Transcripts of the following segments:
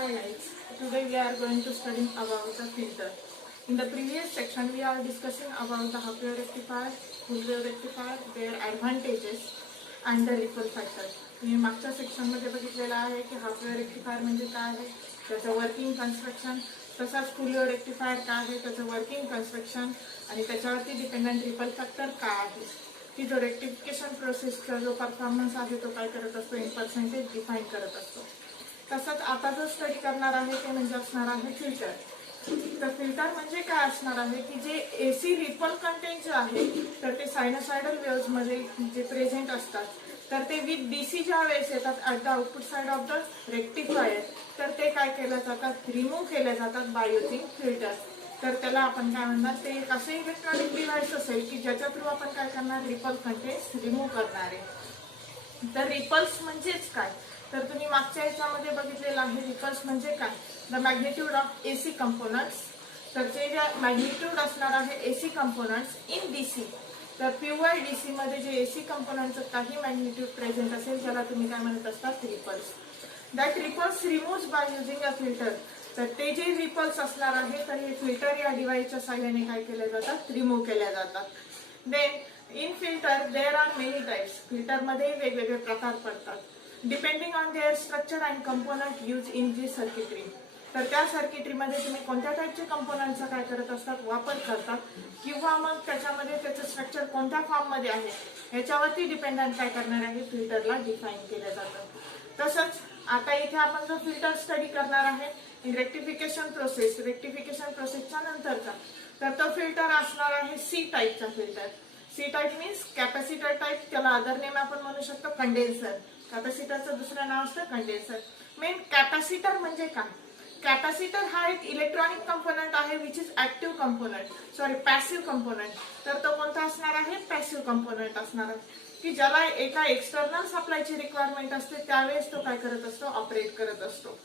Hi guys, today we are going to study about the filter. In the previous section we are discussing about the half wave rectifier, full wave rectifier, their advantages and the ripple factor. मी मागच्या section मध्ये बघितलेला आहे की half wave rectifier म्हणजे काय आहे, त्याचं working construction, तसाच फुल वेव रेक्टिफायर काय आहे, त्याचं वर्किंग कन्स्ट्रक्शन आणि त्याच्यावरती डिपेंडंट रिपल फॅक्टर काय आहे, की जो रेक्टिफिकेशन प्रोसेसचा जो परफॉर्मन्स आहे तो काय करत असतो, इन पर्सेंटेज डिफाइन करत असतो. तसंच आता जो स्टडी करणार आहे ते म्हणजे असणार आहे फिल्टर. तर फिल्टर म्हणजे काय असणार आहे की जे एसी रिपल कंटेंट जे आहे तर ते सायनोसायडल वेव्स मध्ये जे प्रेझेंट असतात तर ते विथ डीसी ज्या वेळेस येतात at the output side of the rectifier तर ते काय केले जातात, रिमूव्ह केले जातात बाय युजिंग फिल्टर. तर त्याला आपण काय म्हणणार, ते एक असे इलेक्ट्रॉनिक डिव्हाइस असेल की ज्याच्या थ्रू आपण काय करणार, रिपल कंटेंट रिमूव्ह करणार आहे. तर रिपल्स म्हणजेच काय, तर तुम्ही मागच्या ह्याच्यामध्ये बघितलेलं आहे रिपल्स म्हणजे काय, the magnitude of AC components. तर ते जे मॅग्निट्यूड असणार आहे एसी कंपोनंट्स इन डीसी, तर प्युअर डीसी मध्ये जे एसी कंपोनंटचं काही मॅग्निट्यूड प्रेझेंट असेल त्याला तुम्ही काय म्हणत असतात, ripples. That ripples remove by using a filter. तर ते जे रिपल्स असणार आहे तर हे फिल्टर या डिव्हाइसच्या साहाय्याने काय केले जातात, रिमूव्ह केले जातात. Then in filter there are many types. Filter मध्ये वेगवेगळे प्रकार पडतात depending on their structure and component use in the circuitry. तर त्या सर्किटरीमध्ये तुम्ही कोणत्या टाईपचे कंपोनंटचा काय करत असतात, वापर करतात, किंवा मग त्याच्यामध्ये त्याचं स्ट्रक्चर कोणत्या फॉर्ममध्ये आहे याच्यावरती डिपेंडंट काय करणार आहे, फिल्टरला डिफाईन केलं जातं. तसंच आता इथे आपण जो फिल्टर स्टडी करणार आहे रेक्टिफिकेशन प्रोसेस, रेक्टिफिकेशन प्रोसेसच्या नंतरचा, तर तो फिल्टर असणार आहे सी टाईपचा filter. C type means capacitor type, त्याला अदर नेम आपण म्हणू शकतो कंडेन्सर. कॅपॅसिटरचं दुसरं नाव असतं कंडेन्सर. मेन कॅपॅसिटर म्हणजे काय, कॅपॅसिटर हा एक इलेक्ट्रॉनिक कंपोनंट आहे which is active component, sorry passive component. तर तो कोणता असणार आहे, पॅसिव्ह कंपोनंट असणार आहे, की ज्याला एका एक्सटर्नल सप्लायची रिक्वायरमेंट असते त्यावेळेस तो काय करत असतो, ऑपरेट करत असतो.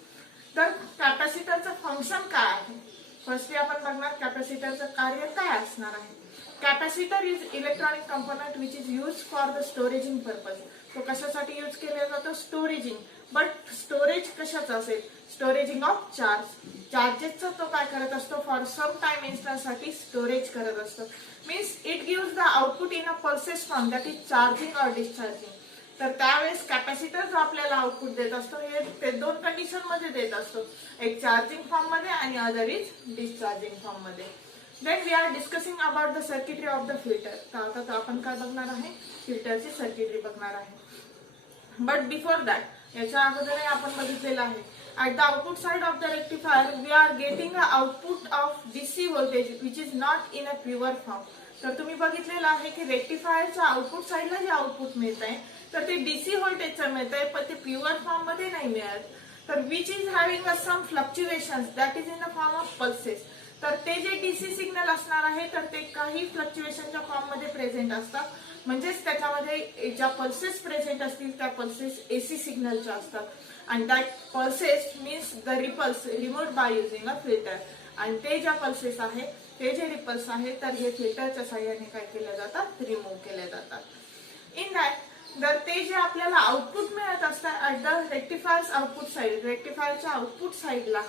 तर कॅपॅसिटरचं फंक्शन काय आहे, फर्स्टली आपण बघणार कॅपॅसिटरचं कार्य काय असणार आहे. Capacitor is electronic component which is use for the storaging purpose. तो कशासाठी यूज केला जातो, स्टोरेजिंग. बट स्टोरेज कशाचं असेल, स्टोरेजिंग ऑफ चार्ज. चार्जेसचा तो काय करत असतो, फॉर सम टाइम इन्स्टंटसाठी स्टोरेज करत असतो. Means it gives the output in a pulses form, that is charging or discharging. तर त्यावेळेस कॅपॅसिटर जो आपल्याला आउटपुट देत असतो हे ते दोन कंडिशन मध्ये देत असतो, एक चार्जिंग फॉर्म मध्ये आणि अदर इज डिस्चार्जिंग फॉर्म मध्ये. Then we are discussing about the circuitry of the filter. तर आता आपण काय बघणार आहे, फिल्टरची सर्किटरी बघणार आहे. बट बिफोर दॅट, याच्या अगोदर आपण बघितलेलं आहे at the output side of the rectifier we are getting a output of DC voltage which is not in a pure form. तर तुम्ही बघितलेलं आहे की रेक्टिफायरच्या आउटपुट साइडला जे आउटपुट मिळत आहे तर ते डीसी व्होल्टेजचं मिळत आहे, पण ते प्युअर फॉर्म मध्ये नाही मिळत. तर which is having a some fluctuations that is in the form of pulses. तर ते जे डीसी सिग्नल असणार आहे तर ते काही फ्लक्च्युएशनच्या फॉर्म मध्ये प्रेझेंट असतात, म्हणजेच त्याच्यामध्ये ज्या पल्सेस प्रेझेंट असतील त्या पल्सेस एसी सिग्नलच्या असतात. आणि that pulses means the ripples removed by using a filter. आणि ते ज्या पल्सेस आहे ते जे रिपल्स आहे तर हे फिल्टरच्या साहाय्याने काय केले जातात, रिमूव्ह केले जातात. इन दॅट जर ते जे आपल्याला आउटपुट मिळत असतात at the rectifiers output side, रेक्टिफायरच्या आउटपुट साइडला,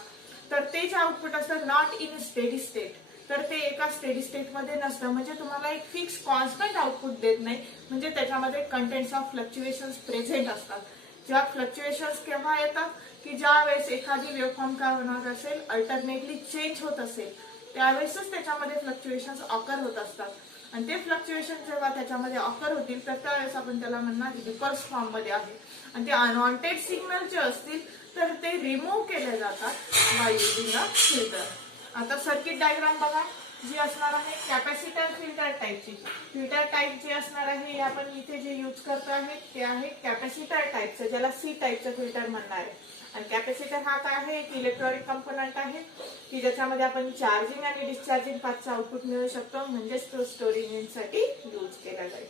तर ते जे आउटपुट असतं नॉट इन स्टेडी स्टेट, तर ते एका स्टेडी स्टेट मध्ये नसतं, म्हणजे तुम्हाला एक फिक्स कॉन्स्टंट आउटपुट देत नाही, म्हणजे त्याच्यामध्ये कंटेंट्स ऑफ फ्लक्च्युएशन्स प्रेझेंट असतात. ज्या फ्लक्च्युएशन्स केव्हा येतात, की ज्या वेळेस एखादी वेव्हफॉर्म काय होणार असेल, अल्टरनेटली चेंज होत असेल त्यावेळेसच त्याच्यामध्ये फ्लक्च्युएशन्स ऑकर होत असतात. आणि ते फ्लक्च्युएशन जेव्हा त्याच्यामध्ये ऑकर होतील तर त्यावेळेस आपण त्याला म्हणणार रिपल्स फॉर्म मध्ये आहे. आणि ते अनवॉन्टेड सिग्नल जे असतील तर ते रिमूव्ह केले जातात बाय युजिंग अ फिल्टर. आता सर्किट डायग्राम बघा, जी असणार आहे कॅपॅसिटर फिल्टर टाईपची. फिल्टर टाईप जे असणार आहे हे आपण इथे जे यूज करतो आहे ते आहे कॅपॅसिटर टाईपचं, ज्याला सी टाईपचं फिल्टर म्हणणार आहे. आणि कॅपॅसिटर हा काय आहे, एक इलेक्ट्रॉनिक कंपोनंट आहे की ज्याच्यामध्ये आपण चार्जिंग आणि डिस्चार्जिंग पाथचं आउटपुट मिळू शकतो, म्हणजेच तो स्टोरेजसाठी यूज केला जाईल.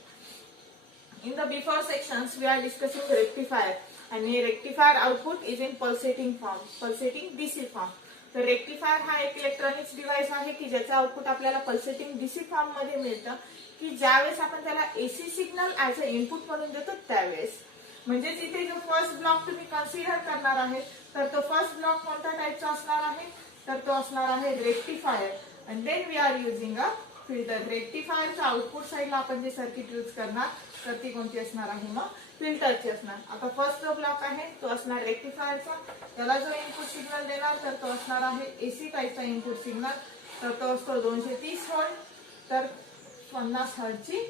In the before sections we are discussing rectifier, आणि rectifier output is in pulsating form, pulsating DC form. तर रेक्टिफायर हा एक इलेक्ट्रॉनिक्स डिव्हाइस आहे की ज्याचं आउटपुट आपल्याला पल्सेटिंग डीसी फॉर्म मध्ये मिळतं, की ज्यावेळेस आपण त्याला AC signal as a input म्हणून देतो त्यावेळेस. म्हणजेच इथे जो फर्स्ट ब्लॉक तुम्ही कन्सिडर करणार आहे तर तो फर्स्ट ब्लॉक कोणत्या टाईपचा असणार आहे तर तो असणार आहे rectifier. And then we are using a filter. रेक्टिफायरच्या आउटपुट साईडला आपण जे सर्किट यूज करणार तर ती कोणती असणार आहे मग फिल्टरची असणार. आता फर्स्ट जो ब्लॉक आहे तो असणार रेक्टिफायरचा. त्याला जो इनपुट सिग्नल देणार तर तो असणार आहे एसी टाईपचा इनपुट सिग्नल. तर तो असतो 230 व्होल्ट. तर 50 हर्ट्झची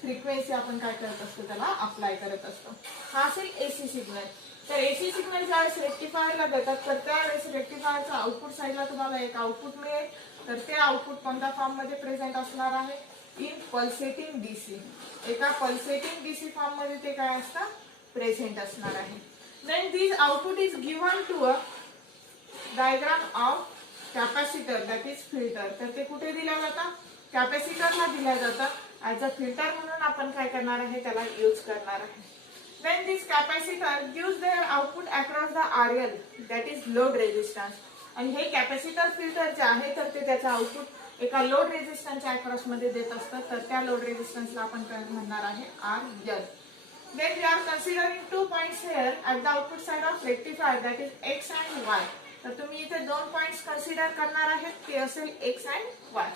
फ्रिक्वेन्सी आपण काय करत असतो त्याला अप्लाय करत असतो. हा असेल एसी सिग्नल. तर एसी सिग्नल ज्यावेळेस रेक्टिफायरला देतात तर त्यावेळेस रेक्टिफायरचा आउटपुट साईडला तुम्हाला एक आउटपुट मिळेल. तर ते आउटपुट कोणत्या फॉर्म मध्ये प्रेझेंट असणार आहे इन पल्सेटिंग डीसी. एका पल्सेटिंग डीसी फॉर्म मध्ये ते काय असतं प्रेझेंट असणार आहे. Then this output is given to a diagram of capacitor that is filter. तर ते कुठे दिलं जातं कॅपॅसिटरला दिलं जातं. ऍज अ फिल्टर म्हणून आपण काय करणार आहे त्याला यूज करणार आहे. Then this capacitor gives their output across the RL that is load resistance. आणि हे कॅपॅसिटर फिल्टर जे आहे तर ते त्याचा आउटपुट एका लोड रेझिस्टन्सच्या अक्रॉस मध्ये देत असतं. तर त्या लोड रेझिस्टन्सला आपण काय म्हणणार आहे RL. Then we are considering 2 points here at the output side of rectifier that is X and Y. तर तुम्ही इथे 2 पॉइंट्स कन्सिडर करणार आहेत ते असेल X and Y.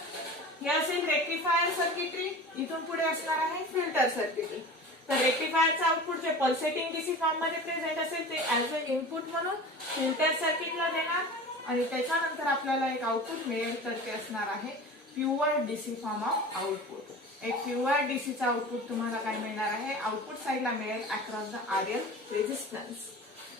हे असेल रेक्टिफायर सर्किटरी. इथून पुढे असणार आहे फिल्टर सर्किटरी. तर रेक्टिफायरचं आउटपुट जे पल्सेटिंग डीसी फॉर्म मध्ये प्रेझेंट असेल ते ऍज अ इनपुट म्हणून फिल्टर सर्किटला देणार आणि त्याच्यानंतर आपल्याला एक आउटपुट मिळेल तर ते असणार आहे pure DC form of output. एक प्युअर डीसीचा आउटपुट तुम्हाला काय मिळणार आहे आउटपुट साईडला मिळेल अक्रॉस द आरएल रेझिस्टन्स.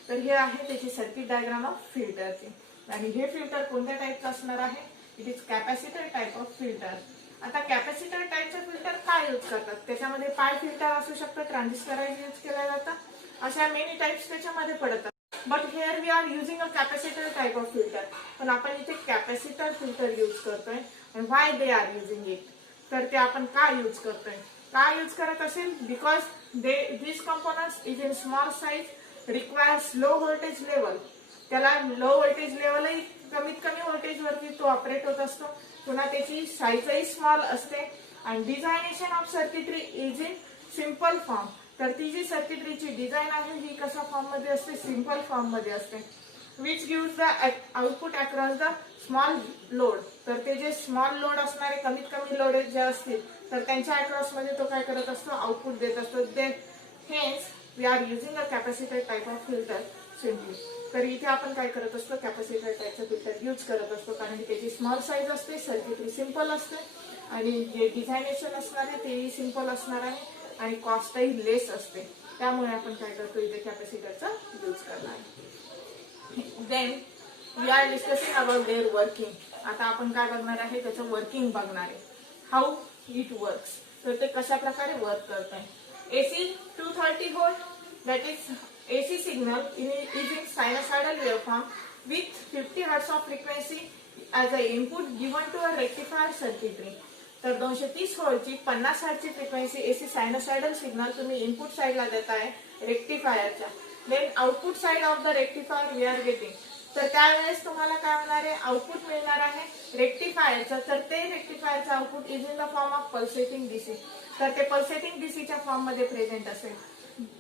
तर हे आहे त्याची सर्किट डायग्राम ऑफ फिल्टरची. आणि हे फिल्टर कोणत्या टाईपचं असणार आहे it is capacitor type of filter. आता कॅपॅसिटर टाईपचं फिल्टर काय यूज करतात त्याच्यामध्ये पाय फिल्टर असू शकतं ट्रान्झिस्टराइज यूज केला जातं अशा मेनी टाइप्स त्याच्यामध्ये पडतात. But here we are using a capacitor type of filter. पण आपण इथे कॅपॅसिटर फिल्टर यूज करतोय. आणि why they are using it तर ते आपण काय यूज करतोय काय यूज करत असेल because this components is in small size requires low voltage level. त्याला लो व्होल्टेज लेवलही कमीत कमी व्होल्टेज वरती तो ऑपरेट होत असतो. पुन्हा त्याची साईजही स्मॉल असते. आणि designation of circuitry is in simple form. तर ती जी सर्किटरीची डिझाईन आहे ही कशा फॉर्म मध्ये असते सिंपल फॉर्म मध्ये असते. Which gives the output across the small load. तर ते जे स्मॉल लोड असणारे कमीत कमी लोड जे असतील तर त्यांच्या अक्रॉस मध्ये तो काय करत असतो आउटपुट देत असतो. Hence we are using a capacitor type of filter simply. तर इथे आपण काय करत असतो कॅपॅसिटर टाईपचं फिल्टर यूज करत असतो कारण की त्याची स्मॉल साईज असते सर्किटरी सिंपल असते आणि जे डिझायनेशन असणार आहे तेही सिंपल असणार आहे आणि कॉस्टही लेस असते. त्यामुळे आपण काय करतो इथे कॅपॅसिटरचा यूज करणार आहे. Then we are discussing about their working. आता आपण काय बघणार आहे त्याचं वर्किंग बघणार आहे हाऊ इट वर्क्स. तर ते कशा प्रकारे वर्क करत आहे. AC 230 volt that is AC signal is in sinusoidal waveform with 50 Hz of frequency as an input given to a rectifier circuitry. तर 230 व्होल्टची 50 हर्ट्झची फ्रिक्वेन्सी एसी सायनोसायडल सिग्नल तुम्ही इनपुट साइडला देताय रेक्टिफायरच्या. Then output side of the rectifier we are getting. तर त्यावेळेस तुम्हाला काय होणार आहे आउटपुट मिळणार आहे रेक्टिफायरचं. तर ते रेक्टिफायरचं output is in the form of pulsating DC. तर ते पल्सेटिंग डीसीच्या फॉर्म मध्ये प्रेझेंट असेल.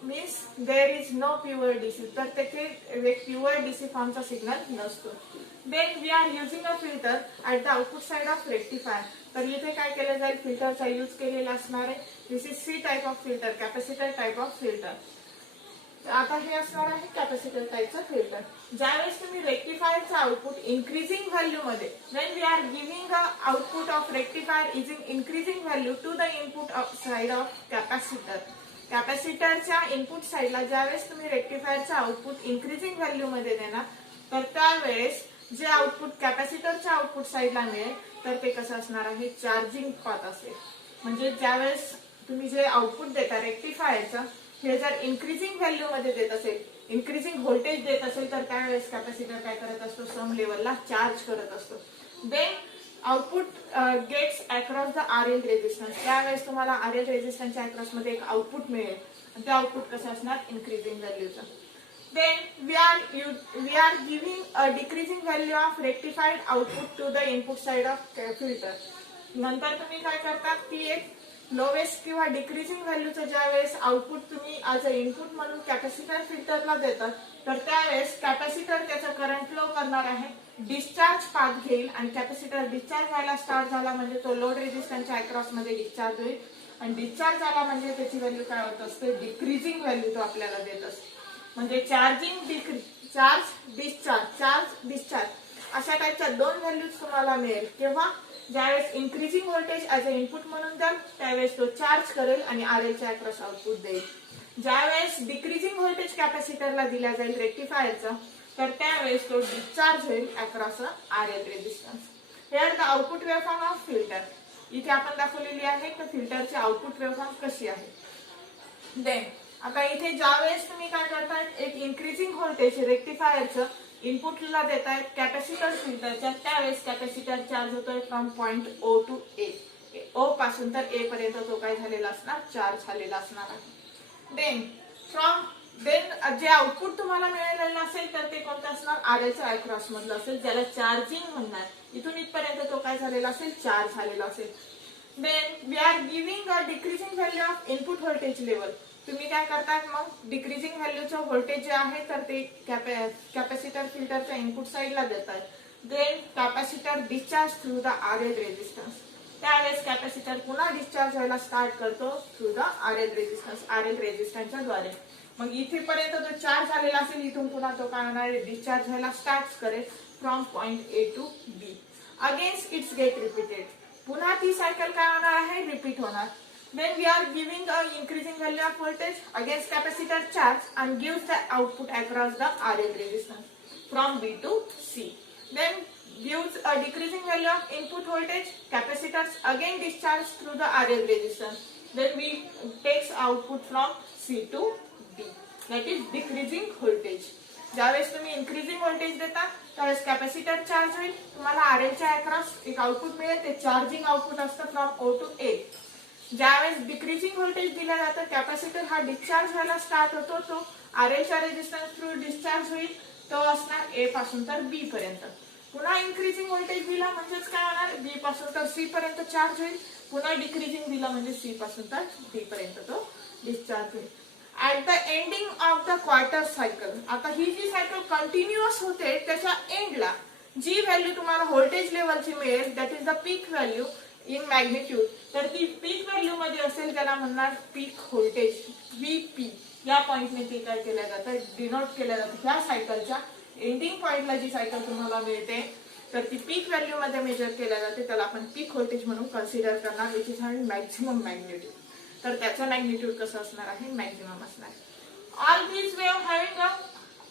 Means there is no pure DC. तर तेथे एक प्युअर डीसी फॉर्मचा सिग्नल नसतो. Then we are using a filter at the output side of rectifier. तर इथे काय केलं जाईल फिल्टरचा यूज केलेला असणार आहे. This is C type of filter capacitor type of filter. आता हे असणार आहे कॅपॅसिटर टाईपचं फिल्टर. ज्यावेळेस तुम्ही रेक्टिफायरचं आउटपुट इन्क्रीजिंग व्हॅल्यू मध्ये when we are giving a output of rectifier is in increasing value to the input side of capacitor. कॅपॅसिटरच्या इनपुट साइडला ज्यावेळेस तुम्ही रेक्टिफायरचं आउटपुट इन्क्रीजिंग व्हॅल्यू मध्ये देणार तर त्यावेळेस जे आउटपुट कॅपॅसिटरच्या आउटपुट साइडला मिळेल तर ते कसं असणार आहे चार्जिंग पाथ असेल. म्हणजे ज्यावेळेस तुम्ही जे आउटपुट देता रेक्टिफायरचं हे जर इन्क्रीजिंग व्हॅल्यू मध्ये देत असेल इन्क्रीजिंग व्होल्टेज देत असेल तर त्यावेळेस कॅपॅसिटर काय करत असतो सम लेवलला चार्ज करत असतो. Then output gets across the RL resistance. त्यावेळेस तुम्हाला आरएल रेझिस्टन्सच्या अक्रॉस मध्ये एक आउटपुट मिळेल. ते आउटपुट कसं असणार इन्क्रीजिंग व्हॅल्यूचं. Then we are giving a decreasing value of rectified output to the input side of filter. नंतर तुम्ही काय करता की एक लोवेस्ट किंवा डिक्रीजिंग व्हॅल्यूचं ज्यावेळेस आउटपुट तुम्ही ॲज अ इनपुट म्हणून कॅपॅसिटर फिल्टरला देतात, तर त्यावेळेस कॅपॅसिटर त्याचा करंट फ्लो करणार आहे, डिस्चार्ज पाथ घेईल आणि कॅपॅसिटर डिस्चार्ज व्हायला स्टार्ट झाला म्हणजे तो लोड रेझिस्टन्सच्या अक्रॉस मध्ये डिस्चार्ज होईल आणि डिस्चार्ज झाला म्हणजे त्याची व्हॅल्यू काय होत असते, डिक्रीजिंग व्हॅल्यू तो आपल्याला देत असते. म्हणजे चार्ज डिस्चार्ज अशा टाईपच्या दोन व्हॅल्यूज तुम्हाला मिळेल. केव्हा? ज्यावेळेस increasing voltage as a input म्हणून द्याल त्यावेळेस तो चार्ज करेल आणि आरएलच्या अक्रॉस आउटपुट देईल. ज्यावेळेस डिक्रीजिंग व्होल्टेज कॅपॅसिटरला दिला जाईल रेक्टिफायरचा, तर त्यावेळेस तो डिस्चार्ज होईल across RL resistance. Hair the output waveform of filter. इथे आपण दाखवलेली आहे की फिल्टरची आउटपुट वेव्हफॉर्म कशी आहे. देन आता इथे ज्यावेळेस तुम्ही काय करताय, एक इन्क्रीजिंग व्होल्टेज रेक्टिफायरचं इनपुटला देतायत कॅपॅसिटर फिल्टरच्या, त्यावेळेस कॅपॅसिटर चार्ज होतोय फ्रॉम पॉइंट ओ टू ए. ओ पासून तर ए पर्यंत तो काय झालेला असणार, चार्ज झालेला असणार आहे. देन जे आउटपुट तुम्हाला मिळालेलं असेल तर ते कोणतं असणार, आरएलच्या अक्रॉस मधलं असेल, ज्याला चार्जिंग म्हणणार. इथून इथपर्यंत तो काय झालेला असेल, चार्ज झालेला असेल. Then we are giving a decreasing value of input voltage level. तुम्ही काय करतात मग, डिक्रीजिंग व्हॅल्यूचं व्होल्टेज जे आहे तर ते कॅपॅसिटर फिल्टरच्या इनपुट साईडला देतात. Then capacitor discharge through the RL resistance. त्यावेळेस कॅपॅसिटर पुन्हा डिस्चार्ज व्हायला स्टार्ट करतो थ्रू द आरएल रेझिस्टन्सच्या द्वारे. मग इथेपर्यंत जो चार्ज झालेला असेल, इथून पुन्हा तो काय होणार, डिस्चार्ज व्हायला स्टार्ट करेल from point A to B. Against its get repeated. पुन्हा ती सायकल काय होणार आहे, रिपीट होणार. Then we are giving a increasing value of voltage against capacitor charge and gives the output across the RL resistance from B to C. Then gives a decreasing value of input voltage. Capacitors again discharge through the RL resistance. Then we takes output from C to D. That is decreasing voltage. ज्यावेळेस तुम्ही increasing voltage देता त्यावेळेस capacitor charge होईल, तुम्हाला आरएलच्या across एक output मिळेल, ते charging output असतं फ्रॉम ओ टू ए. ज्यावेळेस डिक्रीजिंग व्होल्टेज दिला जातं, कॅपॅसिटर हा डिस्चार्ज व्हायला स्टार्ट होतो, तो आरएलच्या रेझिस्टन्स थ्रू डिस्चार्ज होईल, तो असणार ए पासून तर बी पर्यंत. पुन्हा इन्क्रीजिंग व्होल्टेज दिला म्हणजेच काय होणार, बी पासून तर सी पर्यंत चार्ज होईल. पुन्हा डिक्रीजिंग दिला म्हणजे सी पासून तर डी पर्यंत तो डिस्चार्ज होईल. At the ending of the quarter cycle. आता ही जी सायकल कंटिन्युअस होते त्याच्या एंडला जी व्हॅल्यू तुम्हाला व्होल्टेज लेवलची मिळेल, that is the peak value in magnitude. तर ती पीक व्हॅल्यू मध्ये असेल त्याला म्हणणार पीक व्होल्टेज, व्हीपी. या पॉइंटने ते काय केलं जातं, डिनोट केलं जातं. ह्या सायकलच्या एंडिंग पॉइंटला जी सायकल तुम्हाला मिळते तर ती पीक व्हॅल्यू मध्ये मेजर केल्या जाते, त्याला आपण पीक व्होल्टेज म्हणून कन्सिडर करणार, विच इज मॅक्झिमम मॅग्निट्यूड. तर त्याचं मॅग्निट्यूड कसं असणार आहे, मॅक्झिमम असणार. All these wave having a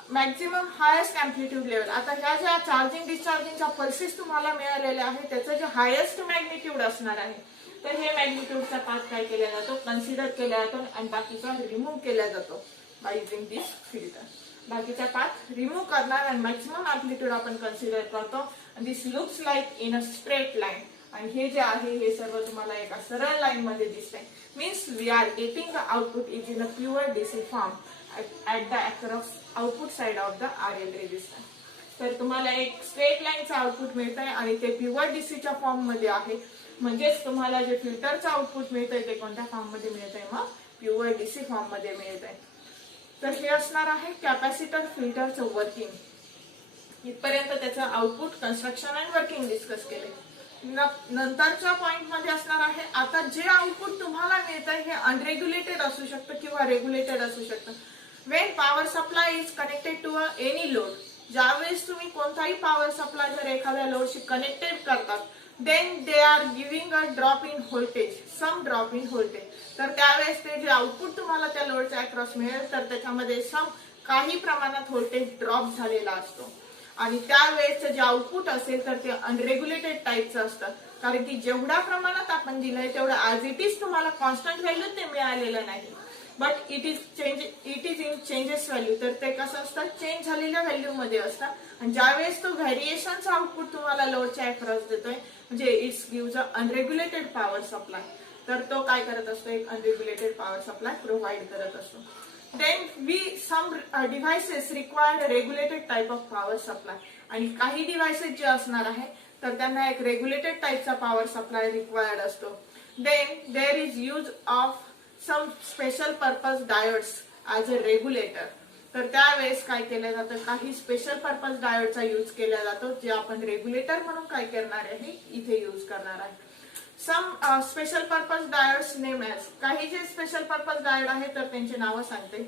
maximum highest amplitude level. आता ह्या ज्या चार्जिंग डिस्चार्जिंगच्या पल्सेस तुम्हाला मिळालेल्या आहे त्याचं जे हायेस्ट मॅग्निट्यूड असणार आहे, तर हे मॅग्निट्यूडचा पार्ट काय केला जातो, कन्सिडर केला जातो आणि बाकीचा रिमूव्ह केला जातो बाय युजिंग दिस फिल्टर. बाकीचा पार्ट रिमूव्ह करणार आणि मॅक्झिमम अँप्लिट्यूड आपण कन्सिडर करतो. This looks like in a straight line. आणि हे जे आहे हे सर्व तुम्हाला एका सरळ लाईन मध्ये दिसतंय. Means we are getting the output is in a pure DC form at the across output side of the RL resistance. तर तुम्हाला एक स्ट्रेट लाईनचं आउटपुट मिळत आहे आणि ते प्युअर डीसीच्या फॉर्म मध्ये आहे. म्हणजेच तुम्हाला जे फिल्टरचं आउटपुट मिळतंय ते कोणत्या फॉर्म मध्ये मिळत आहे, मग प्युअर डीसी फॉर्म मध्ये मिळत आहे. तर हे असणार आहे कॅपॅसिटर फिल्टरचं वर्किंग. इथपर्यंत त्याचं आउटपुट, कन्स्ट्रक्शन आणि वर्किंग डिस्कस केले. नंतरच्या पॉइंट मध्ये असणार आहे आता जे आउटपुट तुम्हाला मिळत आहे हे अनरेग्युलेटेड असू शकतं किंवा रेग्युलेटेड असू शकतं. When power supply is connected to any load. ज्यावेळेस तुम्ही कोणताही पॉवर सप्लाय जर एखाद्या लोडशी कनेक्टेड करतात, then they are giving a drop in voltage, some drop in voltage. तर त्यावेळेस ते जे आउटपुट तुम्हाला त्या लोडच्या अक्रॉस मिळेल तर त्याच्यामध्ये काही प्रमाणात व्होल्टेज ड्रॉप झालेला असतो. आणि त्यावेळेस जे आउटपुट असेल तर ते अनरेग्युलेटेड टाईपचं असतं, कारण की जेवढ्या प्रमाणात आपण दिलंय तेवढं ऍज इट इज तुम्हाला कॉन्स्टंट व्हॅल्यू ते मिळालेलं नाही, but it is in changes value. तर ते कसं असतं, चेंज झालेल्या व्हॅल्यू मध्ये असतं. आणि ज्यावेळेस तो व्हेरिएशनचा आउटपुट तुम्हाला लोडच्या अक्रॉस देतोय म्हणजे it's gives a unregulated power supply. तर तो काय करत असतो, एक अनरेग्युलेटेड पॉवर सप्लाय प्रोव्हाइड करत असतो. Then some devices require a regulated type of power supply. आणि काही डिव्हाइसेस जे असणार आहे तर त्यांना एक रेग्युलेटेड टाइपचा पॉवर सप्लाय रिक्वायर्ड असतो. Then there is use of some special purpose diodes as a regulator. तर त्यावेळेस काय केलं जातं, काही स्पेशल पर्पज डायोडचा यूज केला जातो, जे आपण रेग्युलेटर म्हणून काय करणार आहे, इथे यूज करणार आहे. Some special purpose diodes name as, काही जे स्पेशल पर्पज डायोड आहे तर त्यांचे नाव सांगते.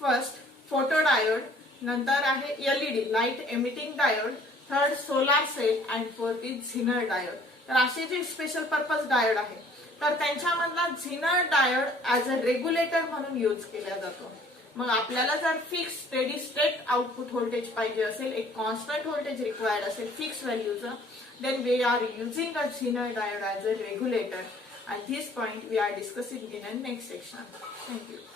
फर्स्ट फोटो डायोड, नंतर आहे LED light emitting diode, third solar cell and fourth is zener diode. तर असे जे स्पेशल पर्पज डायोड आहे तर त्यांच्यामधला zener diode as a regulator म्हणून यूज केला जातो. मग आपल्याला जर fix steady state output voltage पाहिजे असेल, एक कॉन्स्टंट व्होल्टेज रिक्वायर्ड असेल फिक्स व्हॅल्यूचं, then we are using a Zener diode as a regulator. At this point we are discussing in the next section. Thank you.